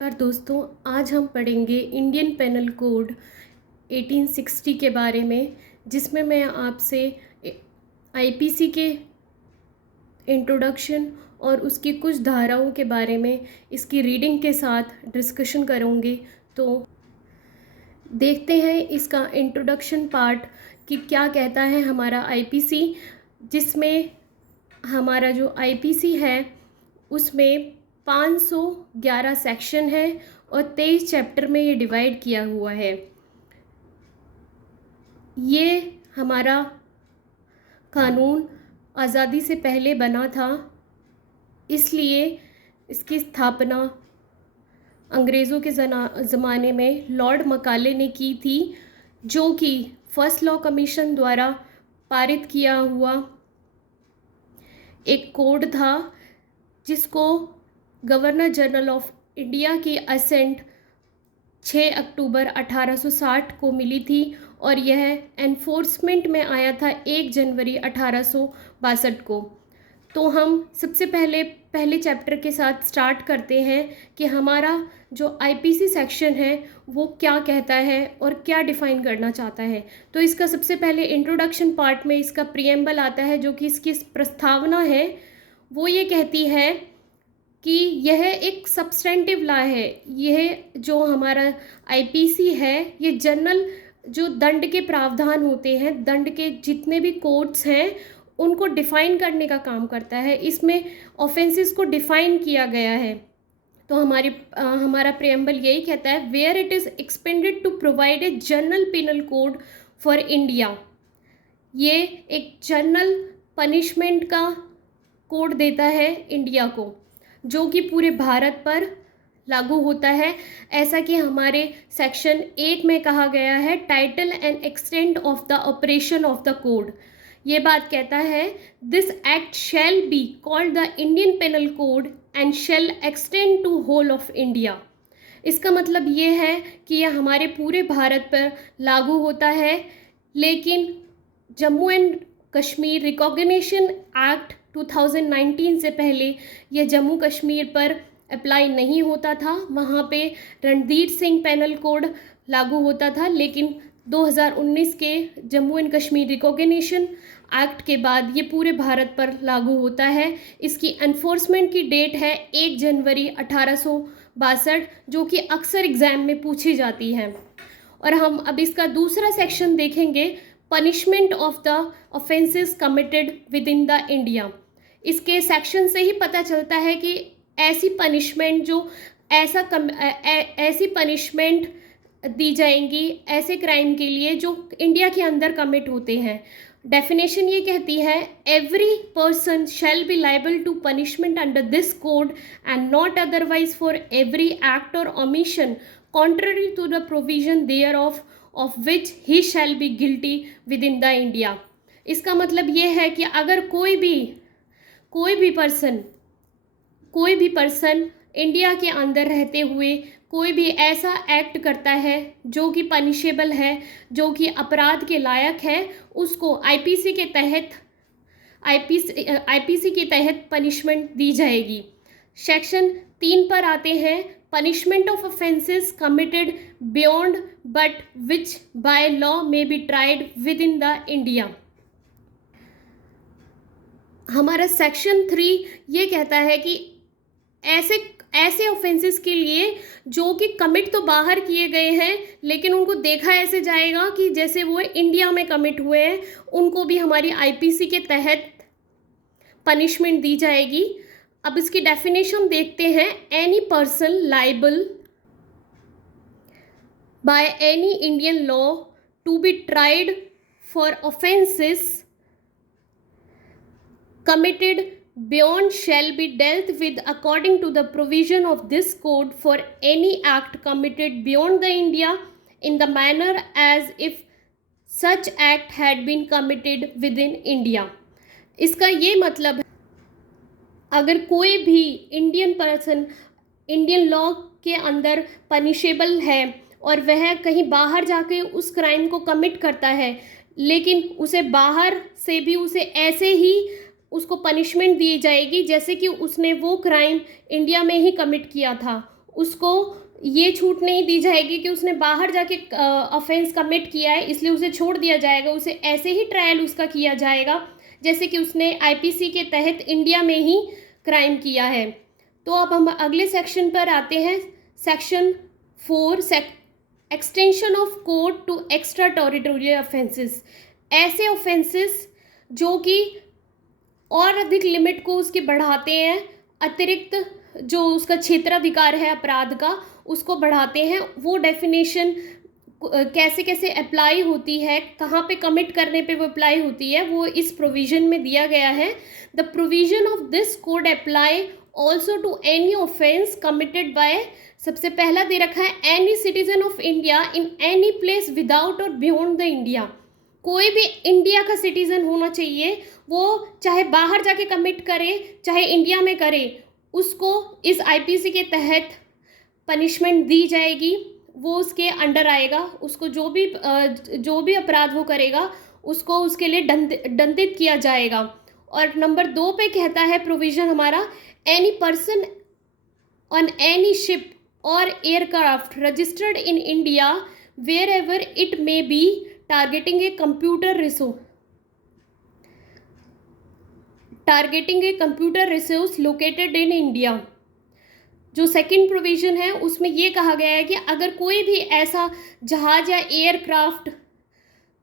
नमस्कार दोस्तों, आज हम पढ़ेंगे इंडियन पेनल कोड 1860 के बारे में, जिसमें मैं आपसे आईपीसी के इंट्रोडक्शन और उसकी कुछ धाराओं के बारे में इसकी रीडिंग के साथ डिस्कशन करूँगी। तो देखते हैं इसका इंट्रोडक्शन पार्ट कि क्या कहता है हमारा आईपीसी, जिसमें हमारा जो आईपीसी है उसमें 511 सेक्शन है और 23 चैप्टर में ये डिवाइड किया हुआ है। ये हमारा कानून आज़ादी से पहले बना था, इसलिए इसकी स्थापना अंग्रेज़ों के ज़माने में लॉर्ड मकाले ने की थी, जो कि फर्स्ट लॉ कमीशन द्वारा पारित किया हुआ एक कोड था, जिसको गवर्नर जनरल ऑफ इंडिया की असेंट 6 अक्टूबर 1860 को मिली थी और यह एनफोर्समेंट में आया था 1 जनवरी 1862 को। तो हम सबसे पहले चैप्टर के साथ स्टार्ट करते हैं कि हमारा जो आईपीसी सेक्शन है वो क्या कहता है और क्या डिफ़ाइन करना चाहता है। तो इसका सबसे पहले इंट्रोडक्शन पार्ट में इसका प्रीएम्बल आता है, जो कि इसकी प्रस्तावना है। वो ये कहती है कि यह एक सब्सटेंटिव लॉ है। यह जो हमारा आईपीसी है, ये जनरल जो दंड के प्रावधान होते हैं, दंड के जितने भी कोड्स हैं उनको डिफ़ाइन करने का काम करता है। इसमें ऑफेंसेस को डिफ़ाइन किया गया है। तो हमारा प्रेम्बल यही कहता है, where it is expedient to provide a general penal code for India. ये एक जनरल पनिशमेंट का कोड देता है इंडिया को, जो कि पूरे भारत पर लागू होता है। ऐसा कि हमारे सेक्शन 1 में कहा गया है, title and extent of the operation of the code. ये बात कहता है, this act shall be called the Indian penal code and shall extend to whole of India. इसका मतलब ये है कि यह हमारे पूरे भारत पर लागू होता है, लेकिन Jammu and Kashmir recognition act 2019 से पहले यह जम्मू कश्मीर पर अप्लाई नहीं होता था। वहाँ पे रणधीर सिंह पेनल कोड लागू होता था, लेकिन 2019 के Jammu and Kashmir recognition act के बाद ये पूरे भारत पर लागू होता है। इसकी एनफोर्समेंट की डेट है 1 जनवरी 1862, जो कि अक्सर एग्ज़ाम में पूछी जाती है। और हम अब इसका दूसरा सेक्शन देखेंगे, punishment of the offences committed with in the India. इसके सेक्शन से ही पता चलता है कि ऐसी पनिशमेंट ऐसी पनिशमेंट दी जाएंगी ऐसे क्राइम के लिए जो इंडिया के अंदर कमिट होते हैं। डेफिनेशन ये कहती है, every person shall be liable to punishment under this code and not otherwise for every act or omission contrary to the provision thereof which he shall be guilty within the India. इसका मतलब ये है कि अगर कोई भी person India के अंदर रहते हुए कोई भी ऐसा एक्ट करता है जो कि पनिशेबल है, जो कि अपराध के लायक है, उसको आईपीसी के तहत पनिशमेंट दी जाएगी। सेक्शन 3 पर आते हैं, punishment of offences committed beyond but which by law may be tried with in the India. हमारा सेक्शन 3 ये कहता है कि ऐसे ऑफेंसेस के लिए जो कि कमिट तो बाहर किए गए हैं, लेकिन उनको देखा ऐसे जाएगा कि जैसे वो इंडिया में कमिट हुए हैं, उनको भी हमारी आईपीसी के तहत पनिशमेंट दी जाएगी। अब इसकी डेफिनेशन देखते हैं, any person liable by any Indian law to be tried for offences committed beyond shall be dealt with according to the provision of this code for any act committed beyond the India in the manner as if such act had been committed within India। इसका ये मतलब है, अगर कोई भी Indian person Indian law के अंदर punishable है और वह कहीं बाहर जाके उस क्राइम को कमिट करता है, लेकिन उसे बाहर से भी उसे ऐसे ही उसको पनिशमेंट दी जाएगी जैसे कि उसने वो क्राइम इंडिया में ही कमिट किया था, उसको ये छूट नहीं दी जाएगी कि उसने बाहर जाके ऑफेंस कमिट किया है इसलिए उसे छोड़ दिया जाएगा, उसे ऐसे ही ट्रायल उसका किया जाएगा जैसे कि उसने आईपीसी के तहत इंडिया में ही क्राइम किया है। तो अब हम अगले सेक्शन पर आते हैं, section 4, extension of code to extra territorial offences. ऐसे ऑफेंसेस जो कि और अधिक लिमिट को उसकी बढ़ाते हैं, अतिरिक्त जो उसका क्षेत्राधिकार है अपराध का उसको बढ़ाते हैं, वो डेफिनेशन कैसे कैसे अप्लाई होती है, कहाँ पे कमिट करने पे वो अप्लाई होती है, वो इस प्रोविज़न में दिया गया है। The provision of this code apply also to any offence committed by, सबसे पहला दे रखा है any citizen of India in any place without और बियॉन्ड द इंडिया। कोई भी इंडिया का सिटीजन होना चाहिए, वो चाहे बाहर जाके कमिट करे चाहे इंडिया में करे, उसको इस आईपीसी के तहत पनिशमेंट दी जाएगी, वो उसके अंडर आएगा। उसको जो भी अपराध वो करेगा उसको उसके लिए दंडित किया जाएगा। और नंबर 2 पे कहता है प्रोविज़न हमारा, any person on any ship or aircraft registered in India wherever it may be targeting a computer resource located in India. जो सेकंड प्रोविज़न है उसमें ये कहा गया है कि अगर कोई भी ऐसा जहाज़ या एयरक्राफ्ट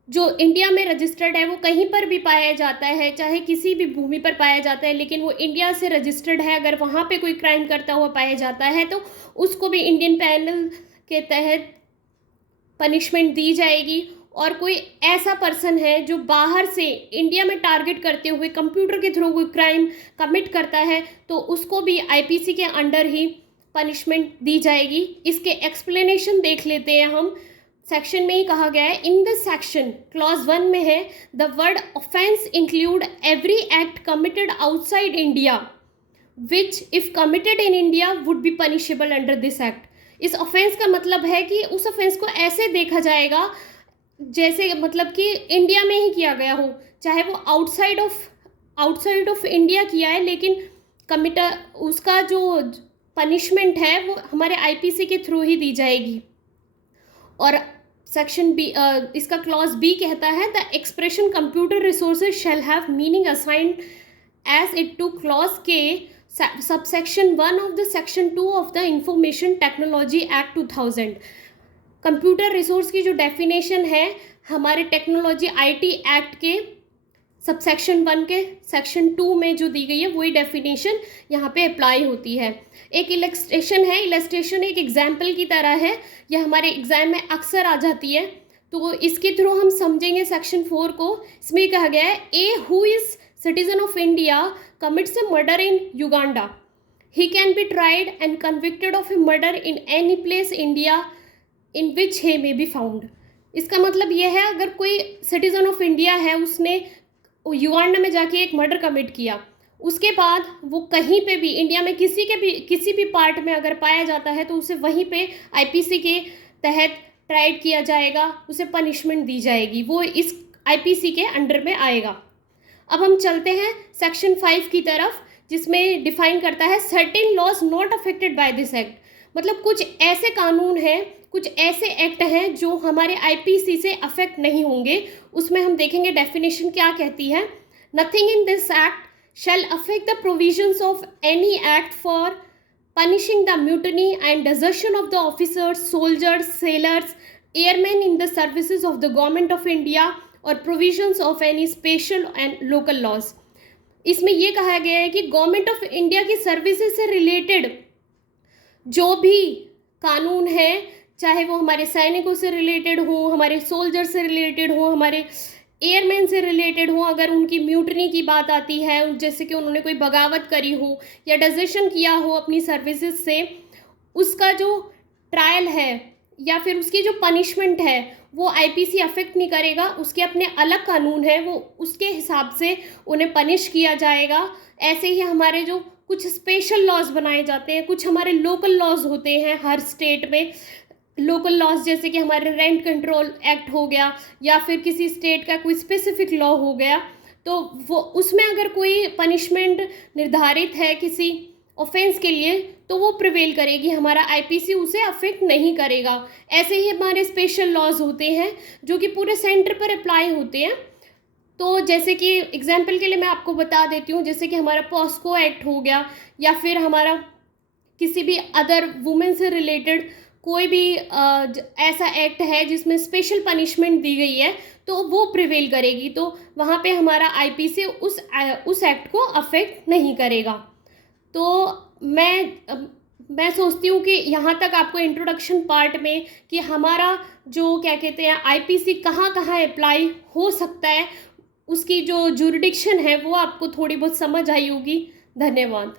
जो इंडिया में रजिस्टर्ड है वो कहीं पर भी पाया जाता है, चाहे किसी भी भूमि पर पाया जाता है, लेकिन वो इंडिया से रजिस्टर्ड है, अगर वहाँ पे कोई क्राइम करता हुआ पाया जाता है तो उसको भी इंडियन पैनल के तहत पनिशमेंट दी जाएगी। और कोई ऐसा पर्सन है जो बाहर से इंडिया में टारगेट करते हुए कंप्यूटर के थ्रू कोई क्राइम कमिट करता है तो उसको भी आईपीसी के अंडर ही पनिशमेंट दी जाएगी। इसके एक्सप्लेनेशन देख लेते हैं हम। सेक्शन में ही कहा गया है, इन दिस सेक्शन क्लॉज 1 में है, the word offence include every act committed outside India which if committed in India would be punishable under this act. इस ऑफेंस का मतलब है कि उस ऑफेंस को ऐसे देखा जाएगा जैसे मतलब कि इंडिया में ही किया गया हो, चाहे वो आउटसाइड ऑफ इंडिया किया है, लेकिन उसका जो पनिशमेंट है वो हमारे आईपीसी के थ्रू ही दी जाएगी। और सेक्शन बी, इसका क्लॉज बी कहता है, the expression computer resources shall have meaning assigned as it to clause के subsection 1 of the section 2 of the information technology act 2000। Computer resource की जो डेफिनेशन है हमारे टेक्नोलॉजी आईटी एक्ट के subsection 1 के सेक्शन 2 में जो दी गई है वही डेफिनेशन यहाँ पे अप्लाई होती है। एक इलस्ट्रेशन है, इलस्ट्रेशन एक एग्जाम्पल की तरह है, यह हमारे एग्जाम में अक्सर आ जाती है, तो इसके थ्रू हम समझेंगे सेक्शन 4 को। इसमें कहा गया है, a who is citizen of India commits a murder in Uganda, he can be tried and convicted of a murder in any place India in which he may be found। इसका मतलब यह है, अगर कोई सिटीजन ऑफ इंडिया है, उसने Uganda में जाके एक मर्डर कमिट किया, उसके बाद वो कहीं पे भी इंडिया में किसी भी पार्ट में अगर पाया जाता है तो उसे वहीं पे आईपीसी के तहत ट्राइड किया जाएगा, उसे पनिशमेंट दी जाएगी, वो इस आईपीसी के अंडर में आएगा। अब हम चलते हैं सेक्शन 5 की तरफ, जिसमें डिफाइन करता है certain laws not affected by this act. मतलब कुछ ऐसे कानून हैं, कुछ ऐसे एक्ट हैं जो हमारे आईपीसी से अफेक्ट नहीं होंगे। उसमें हम देखेंगे डेफिनेशन क्या कहती है। Nothing in this act shall affect the provisions of any act for punishing the mutiny and desertion of the officers, soldiers, sailors, airmen in the services of the government of India or provisions of any special and local laws। इसमें यह कहा गया है कि government of India की services से related जो भी कानून है, चाहे वो हमारे सैनिकों से रिलेटेड हो, हमारे सोल्जर से रिलेटेड हो, हमारे एयरमैन से रिलेटेड हो, अगर उनकी म्यूटनी की बात आती है, जैसे कि उन्होंने कोई बगावत करी हो या डेजर्शन किया हो अपनी सर्विसेज से, उसका जो ट्रायल है या फिर उसकी जो पनिशमेंट है वो आईपीसी अफेक्ट नहीं करेगा। उसके अपने अलग कानून है, वो उसके हिसाब से उन्हें पनिश किया जाएगा। ऐसे ही हमारे जो कुछ स्पेशल लॉज बनाए जाते हैं, कुछ हमारे लोकल लॉज होते हैं हर स्टेट में, लोकल लॉज जैसे कि हमारे रेंट कंट्रोल एक्ट हो गया या फिर किसी स्टेट का कोई स्पेसिफिक लॉ हो गया, तो वो उसमें अगर कोई पनिशमेंट निर्धारित है किसी ऑफेंस के लिए, तो वो प्रिवेल करेगी, हमारा आईपीसी उसे अफेक्ट नहीं करेगा। ऐसे ही हमारे स्पेशल लॉज होते हैं जो कि पूरे सेंटर पर अप्लाई होते हैं। तो जैसे कि एग्जाम्पल के लिए मैं आपको बता देती हूँ, जैसे कि हमारा पॉस्को एक्ट हो गया, या फिर हमारा किसी भी अदर वुमेन से रिलेटेड कोई भी ऐसा एक्ट है जिसमें स्पेशल पनिशमेंट दी गई है, तो वो प्रिवेल करेगी। तो वहाँ पे हमारा आईपीसी उस एक्ट को अफेक्ट नहीं करेगा। तो मैं सोचती हूँ कि यहाँ तक आपको इंट्रोडक्शन पार्ट में कि हमारा जो क्या कहते हैं आईपीसी कहाँ कहाँ अप्लाई हो सकता है, उसकी जो जुरिडिक्शन है वो आपको थोड़ी बहुत समझ आई होगी। धन्यवाद।